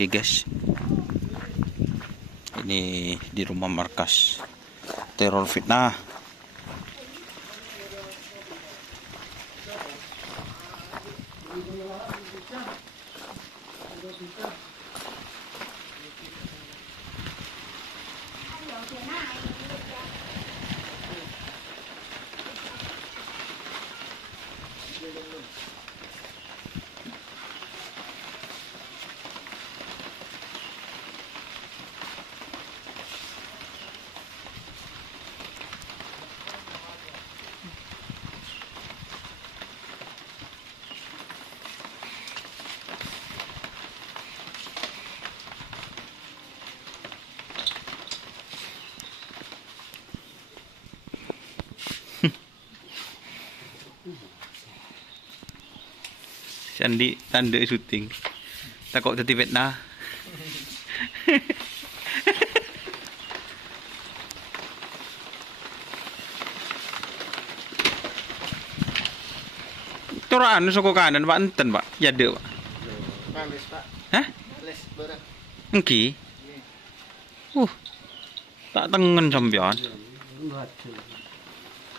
Oke guys, ini di rumah markas teror fitnah. Sandi tanda syuting. Takut tadi fitnah. Turaan soko kanan Pak enten Pak. Jade Pak. Les Pak. Hah? Les barang. Engki. Tak tengen sampean.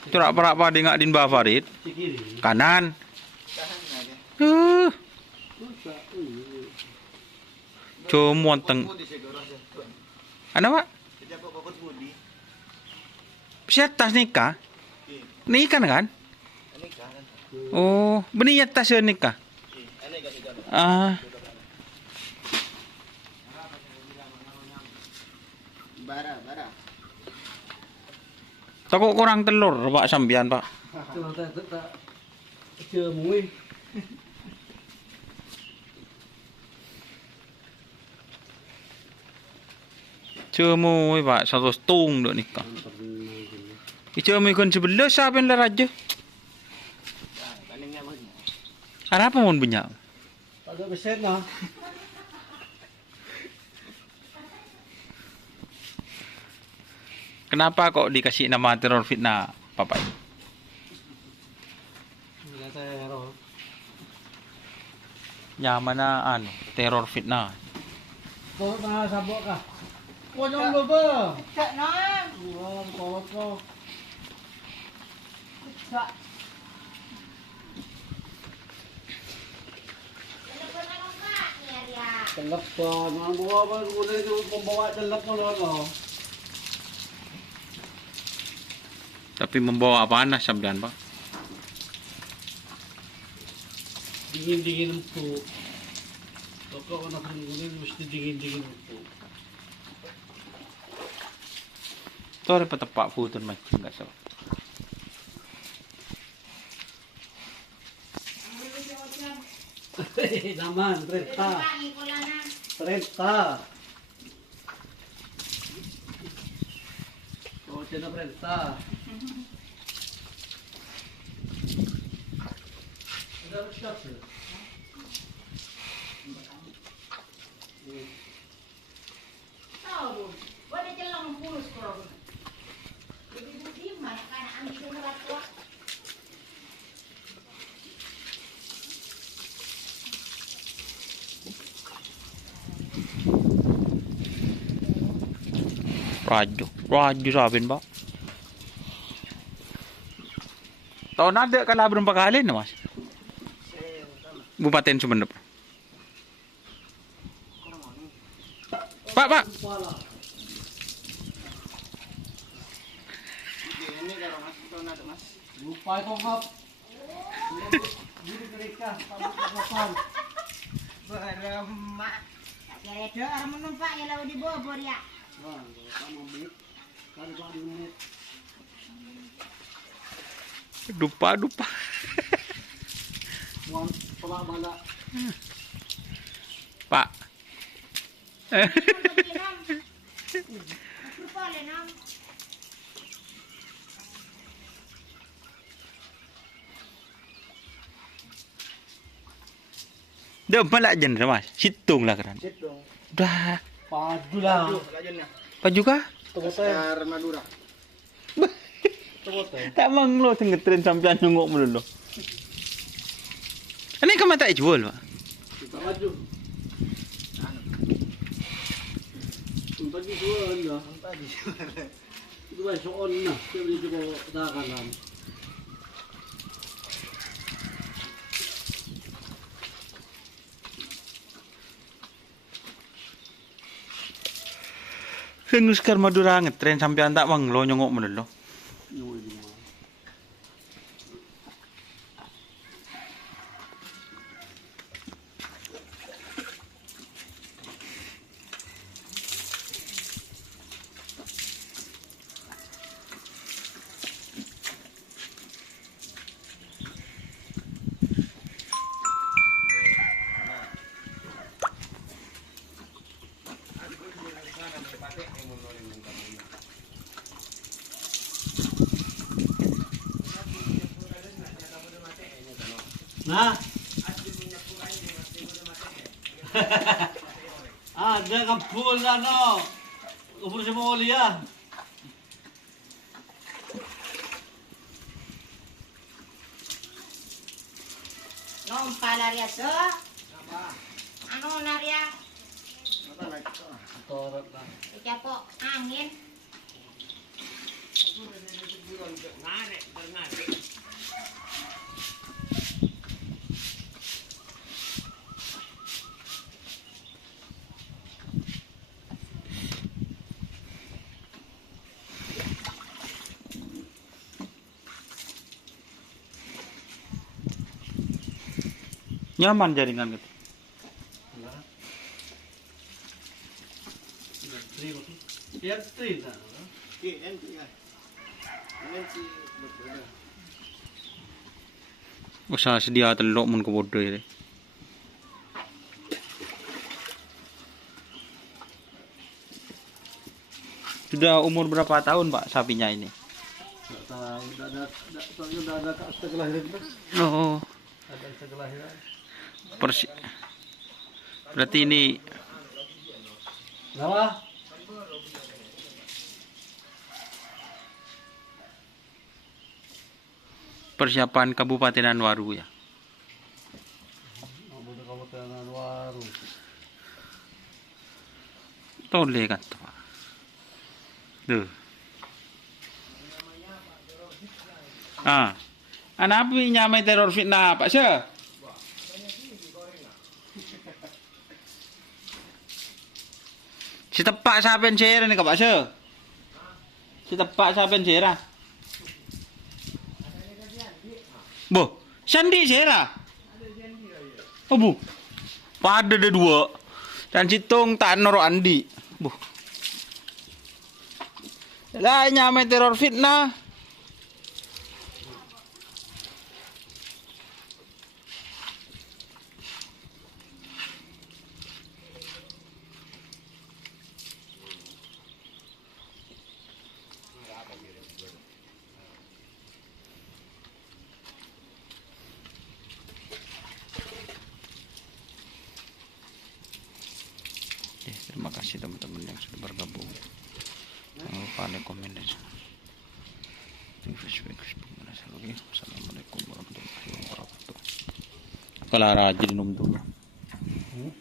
Turak perak padi ngak din Bafarid. Kanan. Cuma teng. Ana Pak? Bisa tas nikah? Nikah kan? Oh, berniat tas nikah. Ah. Bara. Takut kurang telur Pak sampean Pak. Chưa muối. Chưa mua Pak, satu stung dok nikah. Ijo mi kon sebelah sampean lah raja. Ada apa mon banyak? Ada beset nah. Kenapa kok dikasih nama teror fitnah, Bapak? Nyamana teror fitnah. Kau na sabok ka. Kau nyong lo ba? Tak nak. Wah, kau. Tak. Telepon, ang bawa ba guna yung pembawa telepon lo. Tapi membawa apa sampean, Pak? Dingin empuk. Kalau anak guna mesti dingin empuk. Tuh ada petepak putun macam enggak salah. Naman, 30. Oh, tiada 30. Ada berapa sih? Tahu. Boleh jalan pulus kalau. Jadi budi mana kan ambil berat kuat. Raju sabin Pak. Tahun ada kalah berapa kali nih Mas? Bupaten Sumenep. Pak. Ini kalau Mas tahun ada Mas. Lupa itu ngap. Budi mereka, papan. Beremak. Ya ada orang menumpak ya lalu di bobor ya. Wah, sama bik. Kali 2 menit. Dupa. Buang pelak bala. Pak. Dah malak jen Mas. Situng lah kan. Sit dong. Dah. Padu lah. Lajannya. Pak juga? Tengok Madura. Tak mang lo ngetren sampean nunggu melulu. Ini kamu tak jual, Pak? Kita maju. Pagi suan dah. Itu lah soon na. Saya beli juga dakalan. Sing sekarang Madura ngetren sampai antak manglo nyongok menelo. Yung ini mah. Nah, ada kampul ano, kampul sa Mongolia. Nong palaria so. Ano naria? Torot na. Ika po angin. Nyaman jaringan gitu. Yan street na. Usaha sedia telok mun ke bodoh ini. Sudah umur berapa tahun Pak sapinya ini? Tak tahu, dah ada akta kelahiran tu. Oh, Ada akta kelahiran. berarti ini Nama? persiapan Kabupaten Anwaru ya. Abu da Kabupaten Anwaru. Tole kan tuh Pak. Duh. Anak apa nyamai teror fitnah Pak Syah? Si tepak saben share ni Pak Syah. Si tepak saben share. Boh, Sandi share. Oh bu. Pada ada dua. Dan Citung tak noro Andi. Boh. Lah nyamai teror fitnah. Terima kasih teman-teman yang sudah bergabung. Jangan lupa like, komen, dan di Facebook. Assalamualaikum warahmatullahi wabarakatuh. Kalau rajin minum dulu.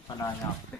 Panahnya apa?